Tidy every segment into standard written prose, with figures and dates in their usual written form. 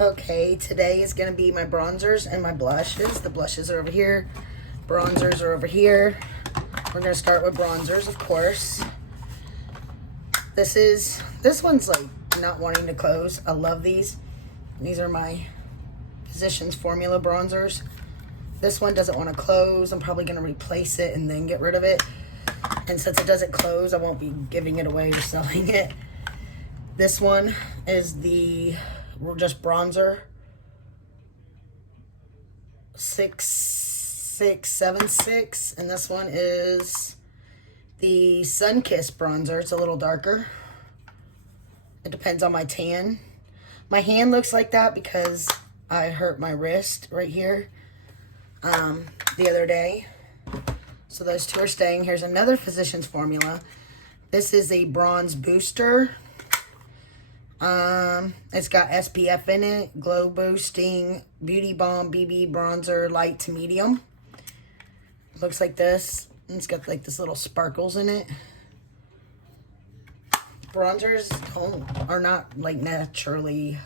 Okay, today is going to be my bronzers and my blushes. The blushes are over here. Bronzers are over here. We're going to start with bronzers, of course. This one's like not wanting to close. I love these. These are my Physicians Formula bronzers. This one doesn't want to close. I'm probably going to replace it and then get rid of it. And since it doesn't close, I won't be giving it away or selling it. This one is the just bronzer 6676, and this one is the Sun-Kissed bronzer. It's a little darker. It depends on my tan. My hand looks like that because I hurt my wrist right here the other day. So those two are staying. Here's another Physicians Formula. This is a bronze booster. It's got SPF in it, glow boosting, beauty balm, BB bronzer, light to medium. Looks like this. It's got like this little sparkles in it. Bronzers are not like naturally.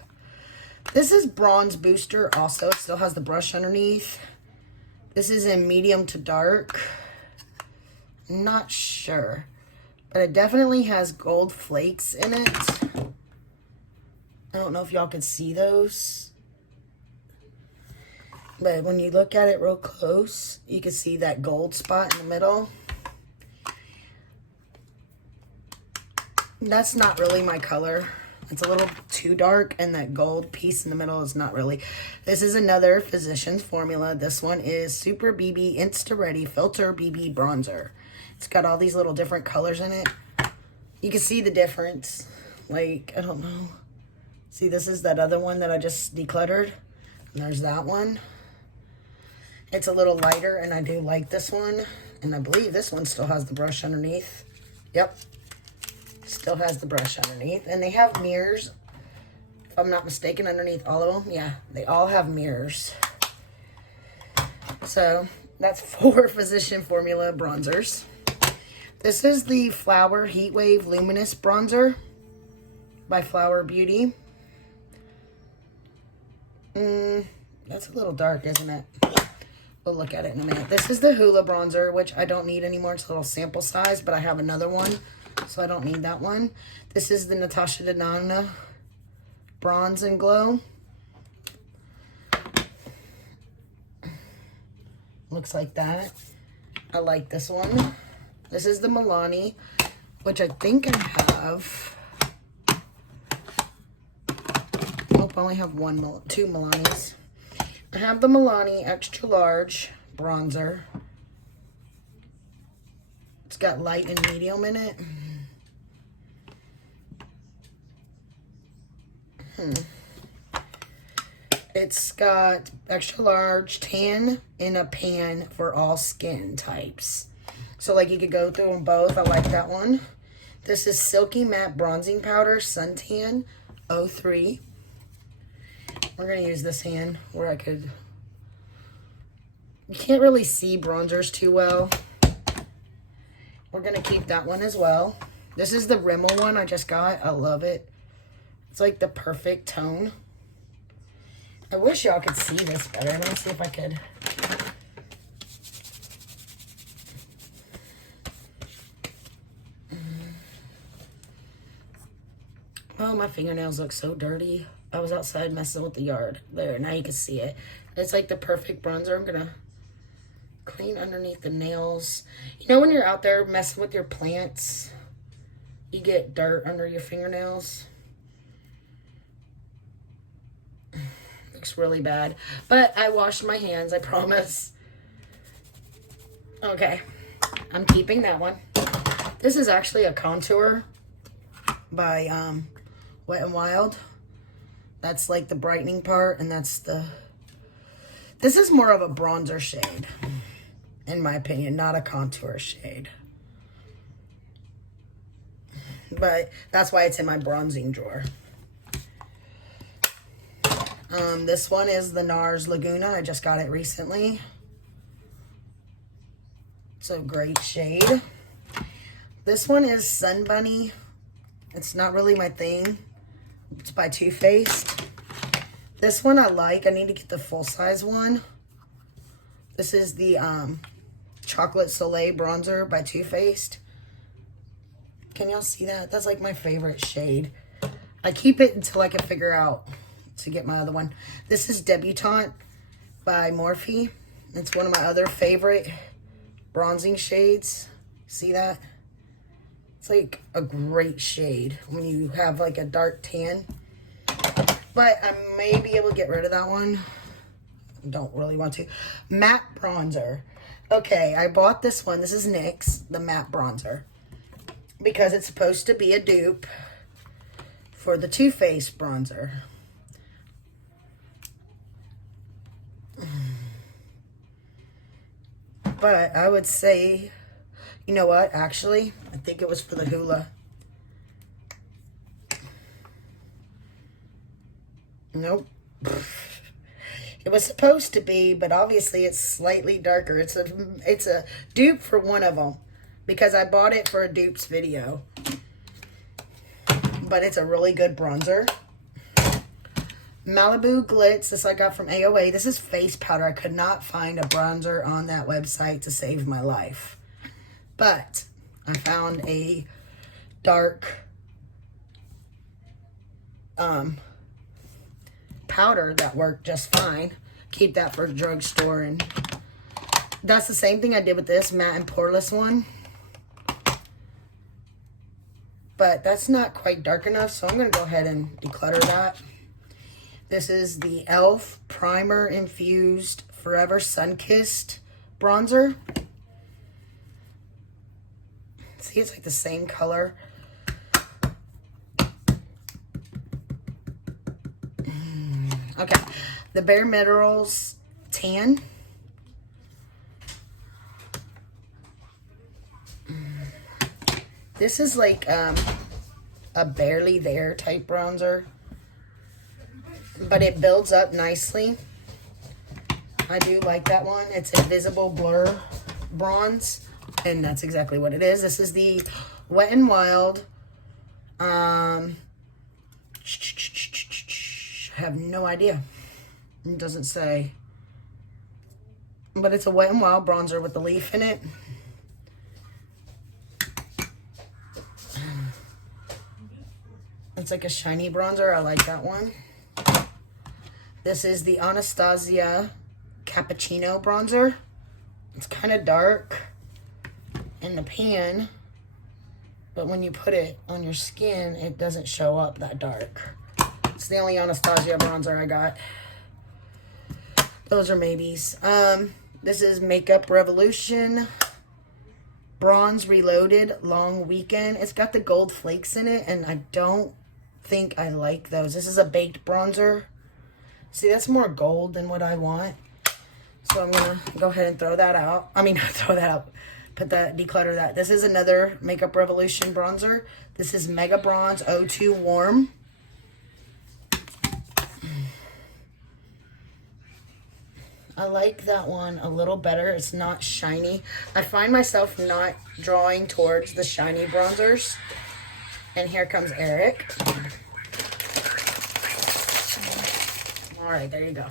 This is bronze booster also. It still has the brush underneath. This is in medium to dark. Not sure, but it definitely has gold flakes in it. I don't know if y'all can see those, but when you look at it real close, you can see that gold spot in the middle. That's not really my color. It's a little too dark, and that gold piece in the middle is not really. This is another Physicians Formula. This one is Super BB Insta-Ready Filter BB Bronzer. It's got all these little different colors in it. You can see the difference. Like, I don't know. See, this is that other one that I just decluttered. And there's that one. It's a little lighter, and I do like this one. And I believe this one still has the brush underneath. Yep. Still has the brush underneath. And they have mirrors, if I'm not mistaken, underneath all of them. Yeah, they all have mirrors. So, that's 4 Physician Formula bronzers. This is the Flower Heatwave Luminous Bronzer by Flower Beauty. That's a little dark, isn't it? We'll look at it in a minute. This is the Hoola bronzer, which I don't need anymore. It's a little sample size, but I have another one, so I don't need that one. This is the Natasha Denona Bronze and Glow. Looks like that. I like this one. This is the Milani, which I think I have. Nope, I only have two Milanis. I have the Milani Extra Large Bronzer. It's got light and medium in it. It's got extra large tan in a pan for all skin types. So like you could go through them both. I like that one. This is Silky Matte Bronzing Powder Suntan 03. We're going to use this hand where I could... You can't really see bronzers too well. We're going to keep that one as well. This is the Rimmel one I just got. I love it. It's like the perfect tone. I wish y'all could see this better. Let me see if I could. Oh, my fingernails look so dirty. I was outside messing with the yard. There, now you can see it. It's like the perfect bronzer. I'm going to clean underneath the nails. You know when you're out there messing with your plants, you get dirt under your fingernails? Looks really bad. But I washed my hands, I promise. Okay. I'm keeping that one. This is actually a contour by Wet n Wild. That's like the brightening part, and that's the... This is more of a bronzer shade, in my opinion, not a contour shade. But that's why it's in my bronzing drawer. This one is the Nars Laguna. I just got it recently. It's a great shade. This one is Sun Bunny. It's not really my thing. It's by Too Faced. This one I like. I need to get the full-size one. This is the Chocolate Soleil Bronzer by Too Faced. Can y'all see that? That's like my favorite shade. I keep it until I can figure out to get my other one. This is Debutante by Morphe. It's one of my other favorite bronzing shades. See that? It's like a great shade when you have like a dark tan. But I may be able to get rid of that one. Don't really want to. Matte bronzer. Okay, I bought this one. This is NYX, the matte bronzer. Because it's supposed to be a dupe for the Too Faced bronzer. But I would say, you know what, actually, I think it was for the Hoola. Nope. It was supposed to be, but obviously it's slightly darker. It's a dupe for one of them because I bought it for a dupes video. But it's a really good bronzer. Malibu Glitz, this I got from AOA. This is face powder. I could not find a bronzer on that website to save my life. But I found a dark powder that worked just fine. Keep that for a drugstore. And that's the same thing I did with this matte and poreless one. But that's not quite dark enough, so I'm going to go ahead and declutter that. This is the e.l.f. Primer Infused Forever Sun-Kissed Bronzer. See, it's like the same color. Okay, the Bare Minerals Tan. This is like a barely there type bronzer, but it builds up nicely. I do like that one. It's Invisible Blur Bronze, and that's exactly what it is. This is the Wet n Wild. I have no idea. It doesn't say. But it's a Wet n Wild bronzer with the leaf in it. It's like a shiny bronzer. I like that one. This is the Anastasia Cappuccino bronzer. It's kind of dark in the pan, but when you put it on your skin, it doesn't show up that dark. It's the only Anastasia bronzer I got. Those are maybes. This is Makeup Revolution Bronze Reloaded Long Weekend. It's got the gold flakes in it, and I don't think I like those. This is a baked bronzer. See, that's more gold than what I want. So I'm going to go ahead and throw that out. I mean, not throw that out. Declutter that. This is another Makeup Revolution bronzer. This is Mega Bronze O2 Warm. I like that one a little better. It's not shiny. I find myself not drawing towards the shiny bronzers. And here comes Eric. All right, there you go.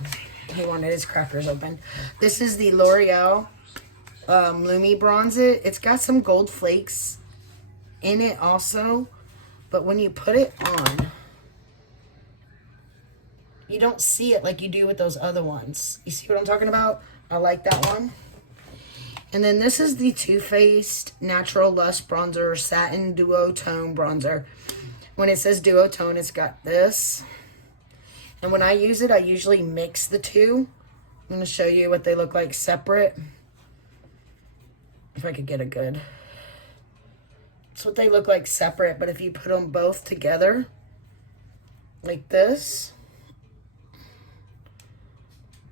He wanted his crackers open. This is the L'Oreal Lumi Bronzer. It's got some gold flakes in it also. But when you put it on, you don't see it like you do with those other ones. You see what I'm talking about? I like that one. And then this is the Too Faced Natural Lush Bronzer Satin Duotone Bronzer. When it says Duotone, it's got this. And when I use it, I usually mix the two. I'm going to show you what they look like separate. If I could get a good... That's what they look like separate, but if you put them both together, like this,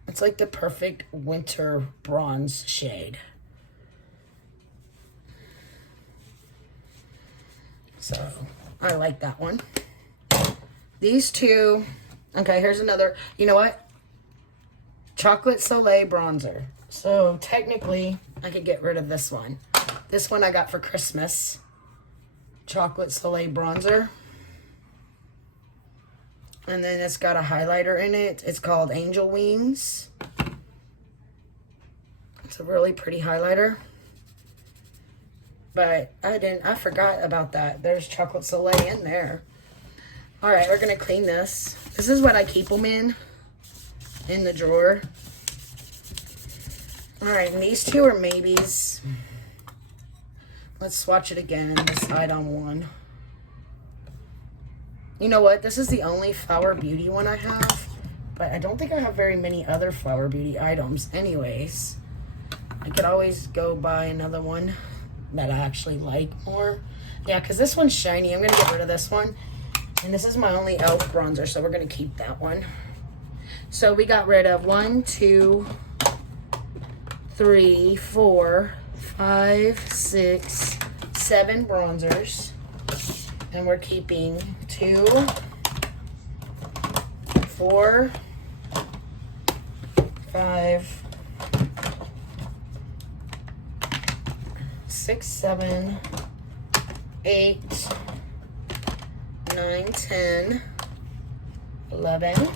it's like the perfect winter bronze shade. So, I like that one. These two, okay, here's another, you know what? Chocolate Soleil Bronzer. So, technically, I could get rid of this one. This one I got for Christmas. Chocolate Soleil Bronzer. And then it's got a highlighter in it. It's called Angel Wings. It's a really pretty highlighter. But I forgot about that. There's chocolate soleil in there. All right, we're gonna clean this. This is what I keep them in the drawer. All right, and these two are maybes. Let's swatch it again and decide on one. You know what? This is the only Flower Beauty one I have, but I don't think I have very many other Flower Beauty items anyways. I could always go buy another one that I actually like more. Yeah, because this one's shiny. I'm going to get rid of this one. And this is my only e.l.f. bronzer, so we're going to keep that one. So we got rid of 1, 2, 3, 4, 5, 6, 7 bronzers. And we're keeping 2, 4, 5, 6, 7, 8, 9, 10, 11.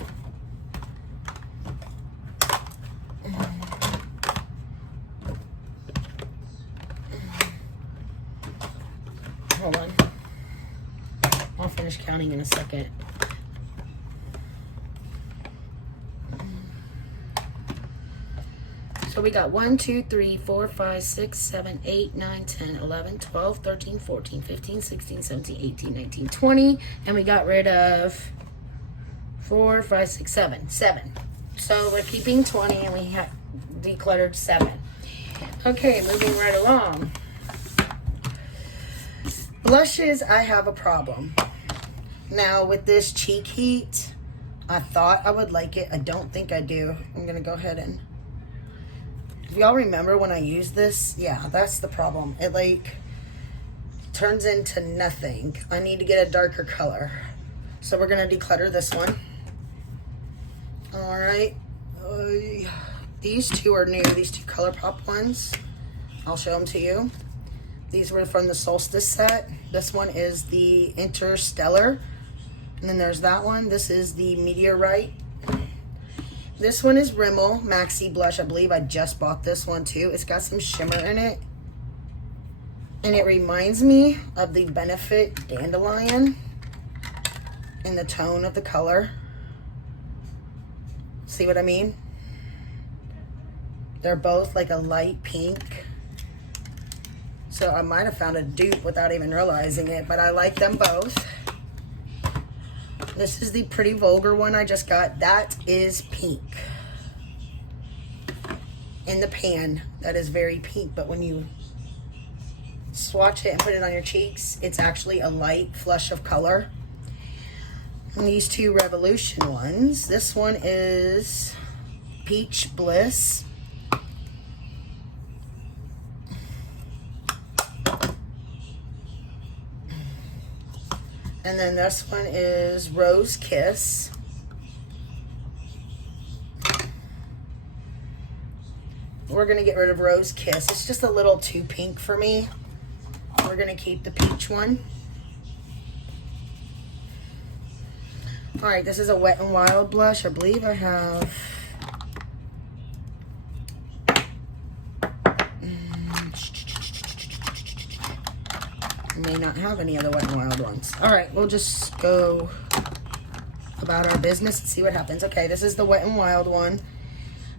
Hold on. I'll finish counting in a second. So we got 1, 2, 3, 4, 5, 6, 7, 8, 9, 10, 11, 12, 13, 14, 15, 16, 17, 18, 19, 20. And we got rid of 4, 5, 6, 7. 7. So we're keeping 20 and we have decluttered 7. Okay, moving right along. Blushes, I have a problem. Now with this cheek heat, I thought I would like it. I don't think I do. I'm going to go ahead and... If y'all remember when I used this, yeah, that's the problem. It like turns into nothing. I need to get a darker color. So we're going to declutter this one. All right. These two are new. These two ColourPop ones. I'll show them to you. These were from the Solstice set. This one is the Interstellar. And then there's that one. This is the Meteorite. This one is Rimmel Maxi Blush. I believe I just bought this one too. It's got some shimmer in it. And it reminds me of the Benefit Dandelion in the tone of the color. See what I mean? They're both like a light pink. So I might have found a dupe without even realizing it, but I like them both. This is the Pretty Vulgar one I just got. That is pink. In the pan, that is very pink, but when you swatch it and put it on your cheeks, it's actually a light flush of color. And these two Revolution ones, this one is Peach Bliss. And then this one is Rose Kiss. We're going to get rid of Rose Kiss. It's just a little too pink for me. We're going to keep the peach one. All right, this is a Wet n Wild blush. I believe I have... may not have any other Wet n Wild ones. All right, we'll just go about our business and see what happens. Okay, this is the Wet n Wild one.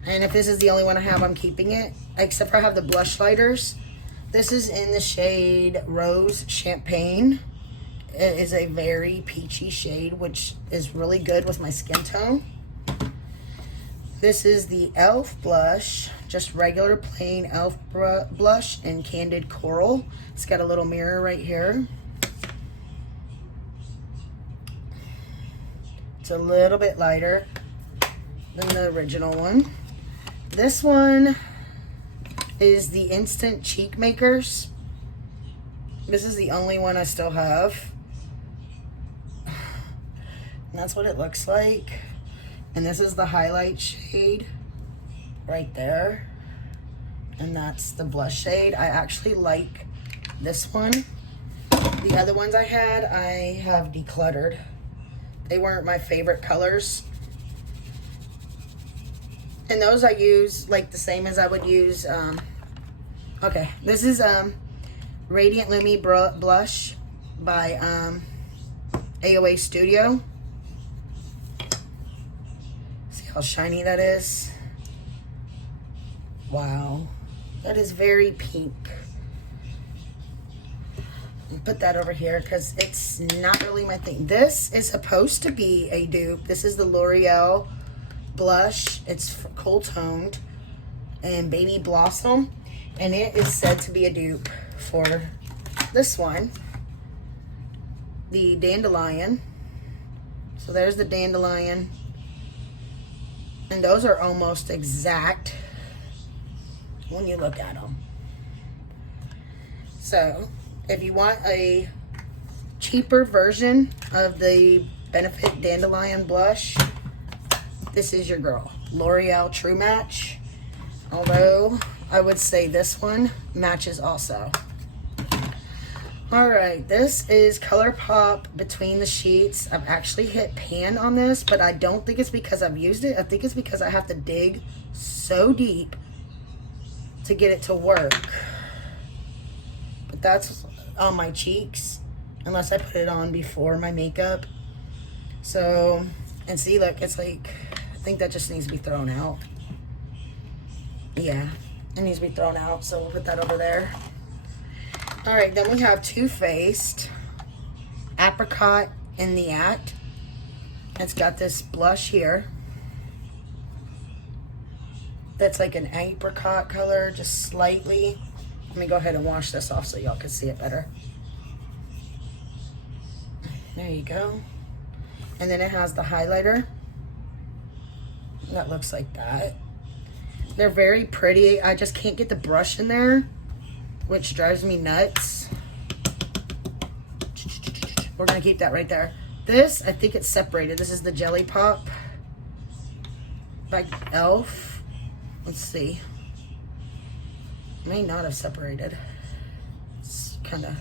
And if this is the only one I have, I'm keeping it. Except for I have the blush lighters. This is in the shade Rose Champagne. It is a very peachy shade, which is really good with my skin tone. This is the e.l.f. blush, just regular plain e.l.f. blush in Candid Coral. It's got a little mirror right here. It's a little bit lighter than the original one. This one is the Instant Cheek Makers. This is the only one I still have. And that's what it looks like. And this is the highlight shade right there. And that's the blush shade. I actually like this one. The other ones I had, I have decluttered. They weren't my favorite colors. And those I use like the same as I would use, okay, this is Radiant Lumi Blush by AOA Studio. See how shiny that is? Wow, that is very pink. Put that over here because it's not really my thing. This is supposed to be a dupe. This is the L'Oreal blush. It's cool toned and Baby Blossom, and it is said to be a dupe for this one, the Dandelion. So there's the Dandelion, and those are almost exact when you look at them. So if you want a cheaper version of the Benefit Dandelion blush, this is your girl, L'Oreal True Match. Although I would say this one matches also. All right, this is ColourPop Between the Sheets. I've actually hit pan on this, but I don't think it's because I've used it. I think it's because I have to dig so deep to get it to work. But that's on my cheeks, unless I put it on before my makeup. So, and see, look, it's like, I think that just needs to be thrown out. Yeah, it needs to be thrown out, so we'll put that over there. All right, then we have Too Faced Apricot in the Act. It's got this blush here that's like an apricot color, just slightly. Let me go ahead and wash this off so y'all can see it better. There you go. And then it has the highlighter. That looks like that. They're very pretty. I just can't get the brush in there, which drives me nuts. We're gonna keep that right there. This, I think it's separated. This is the Jelly Pop by e.l.f. Let's see. May not have separated. It's kind of...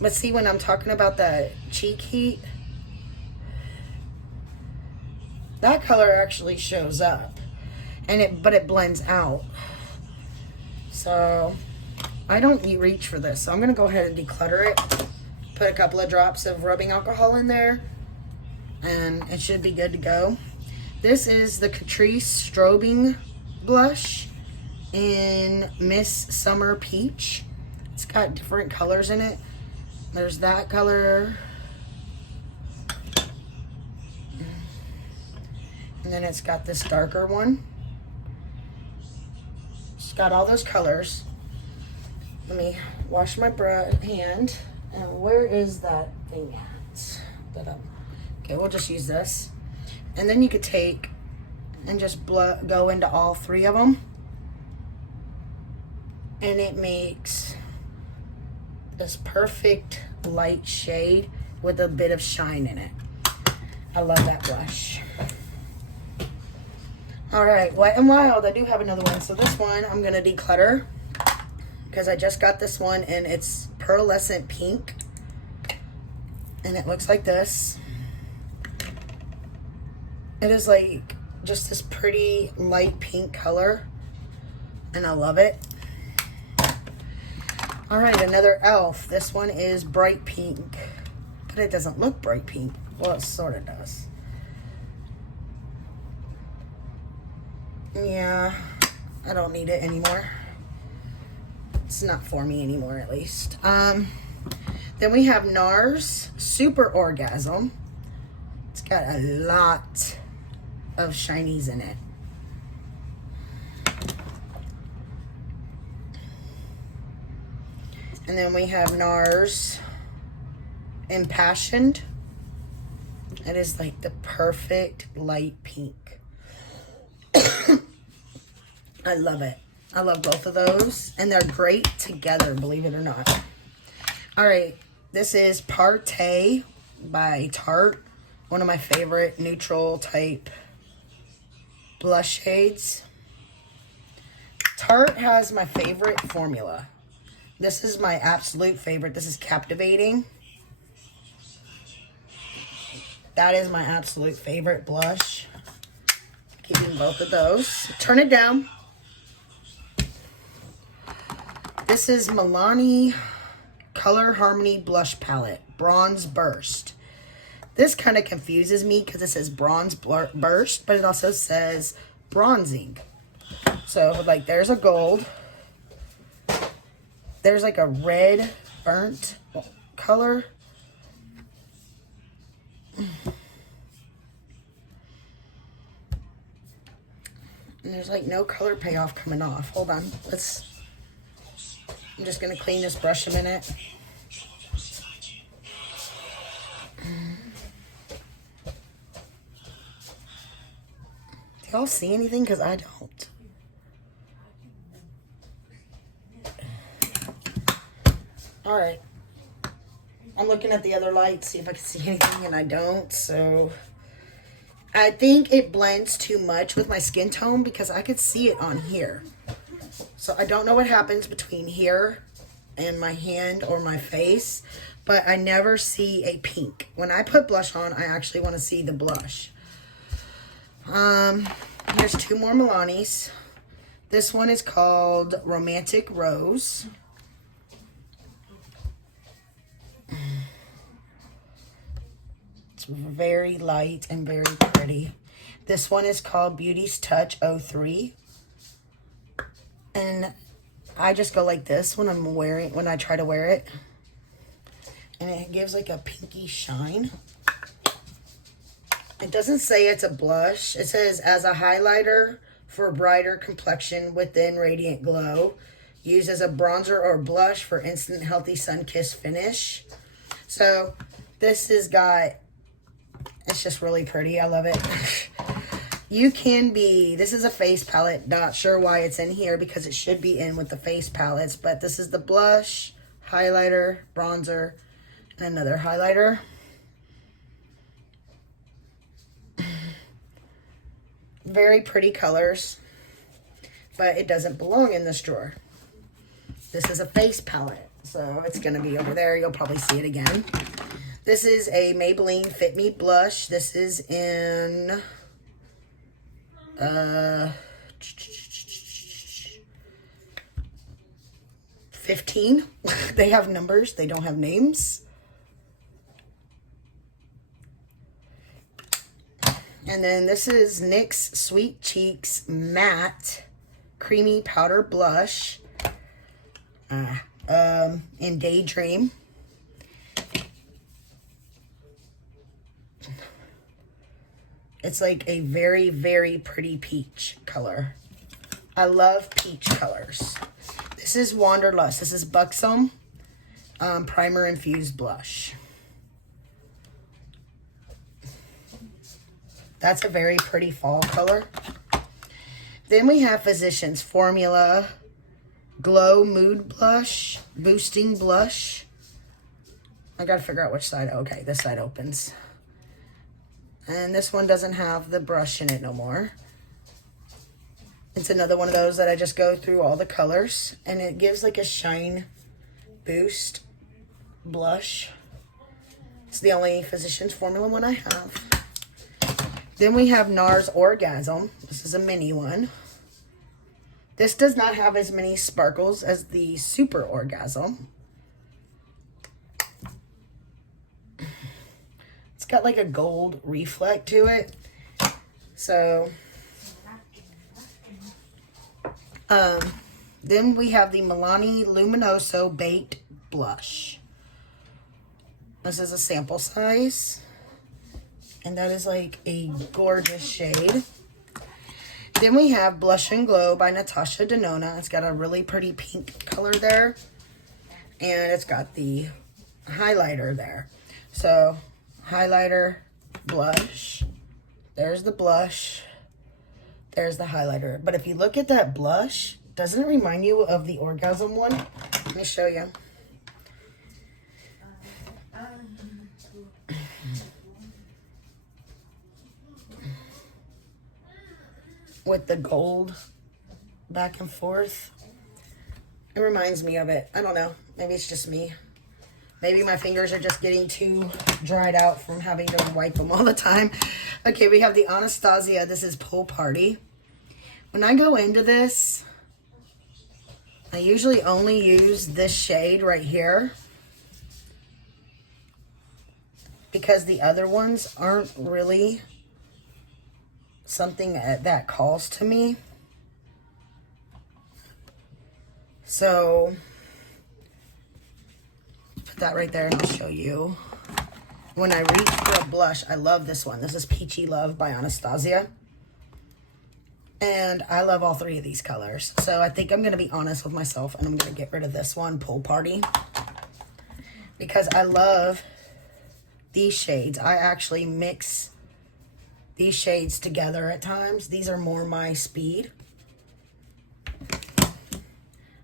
But see, when I'm talking about the cheek heat, that color actually shows up, and but it blends out. So I don't reach for this. So I'm gonna go ahead and declutter it. Put a couple of drops of rubbing alcohol in there, and it should be good to go. This is the Catrice Strobing blush in Miss Summer Peach. It's got different colors in it. There's that color. And then it's got this darker one. It's got all those colors. Let me wash my hand. And where is that thing at? Okay, we'll just use this. And then you could take and just go into all three of them. And it makes this perfect light shade with a bit of shine in it. I love that blush. All right, Wet n Wild. I do have another one. So this one I'm gonna declutter because I just got this one and it's pearlescent pink. And it looks like this. It is like just this pretty light pink color, and I love it. All right, another e.l.f. This one is bright pink, but it doesn't look bright pink. Well, it sort of does. Yeah, I don't need it anymore. It's not for me anymore, at least. Then we have Nars Super Orgasm. It's got a lot of shinies in it. And then we have Nars Impassioned. It is like the perfect light pink. I love it. I love both of those. And they're great together, believe it or not. All right. This is Partay by Tarte. One of my favorite neutral type blush shades. Tarte has my favorite formula. This is my absolute favorite. This is Captivating. That is my absolute favorite blush. Keeping both of those. Turn it down. This is Milani Color Harmony Blush Palette, Bronze Burst. This kind of confuses me because it says Bronze Burst, but it also says Bronzing. So, like, there's a gold. There's, like, a red burnt color. And there's, like, no color payoff coming off. Hold on. I'm just going to clean this brush a minute. Do y'all see anything? Because I don't. Alright. I'm looking at the other light, see if I can see anything, and I don't. So, I think it blends too much with my skin tone because I could see it on here. So I don't know what happens between here and my hand or my face, but I never see a pink. When I put blush on, I actually want to see the blush. Here's two more Milanis. This one is called Romantic Rose. It's very light and very pretty. This one is called Beauty's Touch 03. And I just go like this when when I try to wear it. And it gives like a pinky shine. It doesn't say it's a blush. It says as a highlighter for brighter complexion within radiant glow. Use as a bronzer or blush for instant healthy sun-kissed finish. So this has got, it's just really pretty. I love it. This is a face palette. Not sure why it's in here because it should be in with the face palettes. But this is the blush, highlighter, bronzer, and another highlighter. Very pretty colors. But it doesn't belong in this drawer. This is a face palette. So it's going to be over there. You'll probably see it again. This is a Maybelline Fit Me Blush. This is in... 15. They have numbers. They don't have names. And then this is NYX Sweet Cheeks Matte Creamy Powder Blush in Daydream. It's like a very, very pretty peach color. I love peach colors. This is Wanderlust. This is Buxom Primer Infused Blush. That's a very pretty fall color. Then we have Physicians Formula Glow Mood Blush, Boosting Blush. I gotta figure out which side. Okay, this side opens. And this one doesn't have the brush in it no more. It's another one of those that I just go through all the colors. And it gives like a shine boost blush. It's the only Physicians Formula one I have. Then we have Nars Orgasm. This is a mini one. This does not have as many sparkles as the Super Orgasm. It's got like a gold reflect to it. So, then we have the Milani Luminoso Baked Blush. This is a sample size. And that is like a gorgeous shade. Then we have Blush and Glow by Natasha Denona. It's got a really pretty pink color there. And it's got the highlighter there. So, highlighter, blush. There's the blush. There's the highlighter. But if you look at that blush, doesn't it remind you of the Orgasm one? Let me show you. With the gold back and forth. It reminds me of it. I don't know. Maybe it's just me. Maybe my fingers are just getting too dried out from having to wipe them all the time. Okay, we have the Anastasia. This is Pool Party. When I go into this, I usually only use this shade right here because the other ones aren't really something that calls to me. So put that right there and I'll show you. When I reach for a blush, I love this one. This is Peachy Love by Anastasia. And I love all three of these colors. So I think I'm going to be honest with myself and I'm going to get rid of this one, Pool Party. Because I love these shades. I actually mix these shades together at times. These are more my speed.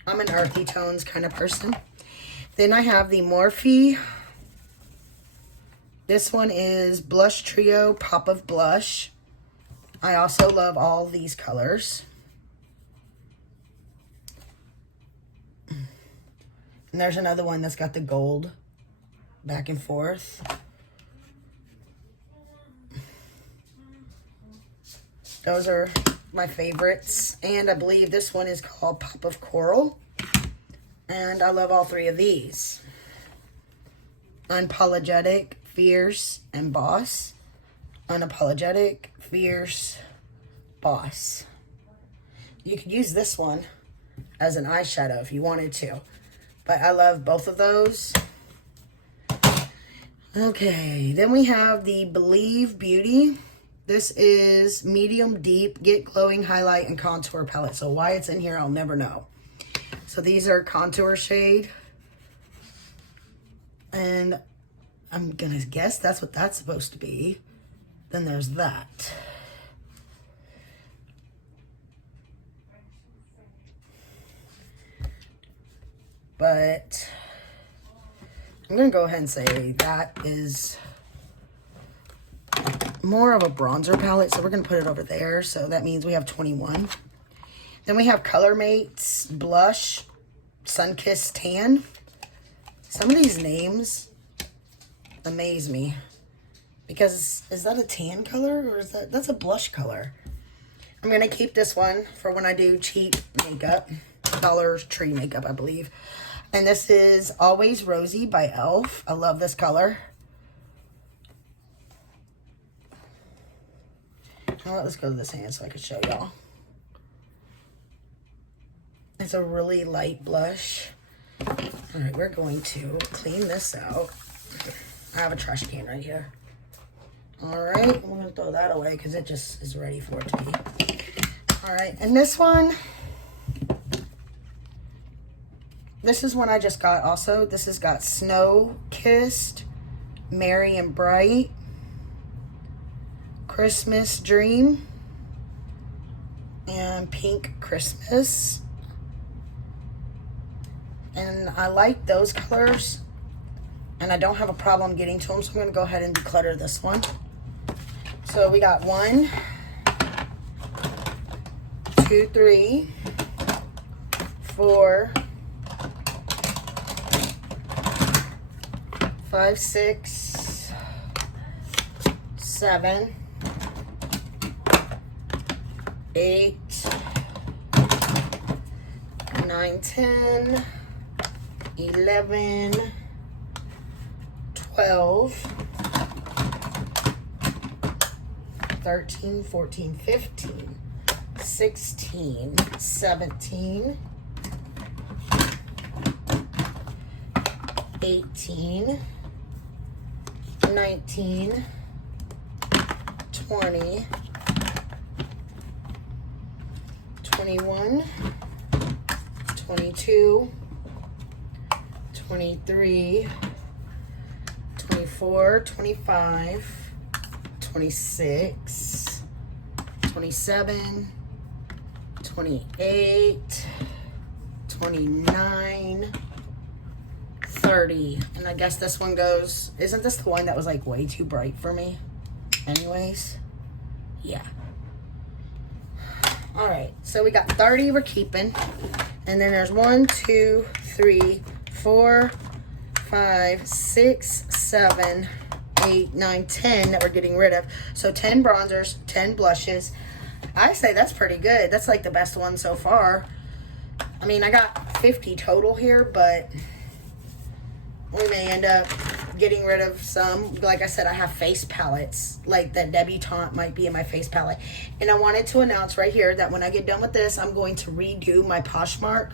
I'm an earthy tones kind of person. Then I have the Morphe. This one is Blush Trio Pop of Blush. I also love all these colors. And there's another one that's got the gold back and forth. Those are my favorites. And I believe this one is called Pop of Coral. And I love all three of these. Unapologetic, Fierce, and Boss. Unapologetic, Fierce, Boss. You could use this one as an eyeshadow if you wanted to. But I love both of those. Okay, then we have the Believe Beauty. This is Medium Deep Get Glowing Highlight and Contour Palette. So why it's in here, I'll never know. So these are contour shade. And I'm going to guess that's what that's supposed to be. Then there's that. But I'm going to go ahead and say that is more of a bronzer palette. So we're going to put it over there. So that means we have 21. Then we have Color Mates Blush Sunkissed Tan. Some of these names amaze me. Because is that a tan color or is that's a blush color? I'm going to keep this one for when I do cheap makeup. Dollar Tree makeup, I believe. And this is Always Rosy by e.l.f. I love this color. Well, let's go to this hand so I can show y'all. It's a really light blush. All right, we're going to clean this out. I have a trash can right here. All right, I'm going to throw that away because it just is ready for it to be. All right, and this one, this is one I just got also. This has got Snow Kissed, Merry and Bright, Christmas Dream, and Pink Christmas. And I like those colors, and I don't have a problem getting to them, so I'm going to go ahead and declutter this one. So we got 1, 2, 3, 4, 5, 6, 7, 8, 9, 10, 11, 12, 13, 14, 15, 16, 17, 18, 19, 20, 21, 22, 23, 24, 25, 26, 27, 28, 29, 30. And I guess this one goes, isn't this the one that was like way too bright for me? Anyways, yeah. All right, so we got 30 we're keeping. And then there's 1, 2, 3, 4, 5, 6, 7, 8, 9, 10 that we're getting rid of. So 10 bronzers, 10 blushes. I say that's pretty good. That's like the best one so far. I mean, I got 50 total here, but we may end up getting rid of some. Like I said, I have face palettes, like that debutante might be in my face palette. And I wanted to announce right here that when I get done with this, I'm going to redo my Poshmark.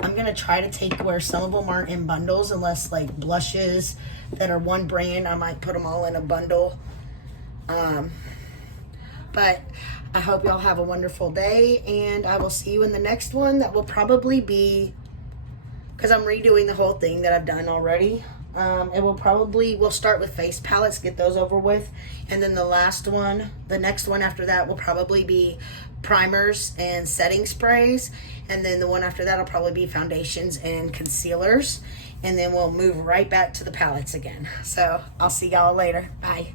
I'm going to try to take where some of them aren't in bundles, unless like blushes that are one brand, I might put them all in a bundle. But I hope y'all have a wonderful day, and I will see you in the next one. That will probably be, because I'm redoing the whole thing that I've done already. It will probably, we'll start with face palettes, get those over with, and then the last one, the next one after that will probably be primers and setting sprays, and then the one after that will probably be foundations and concealers, and then we'll move right back to the palettes again. So I'll see y'all later. Bye.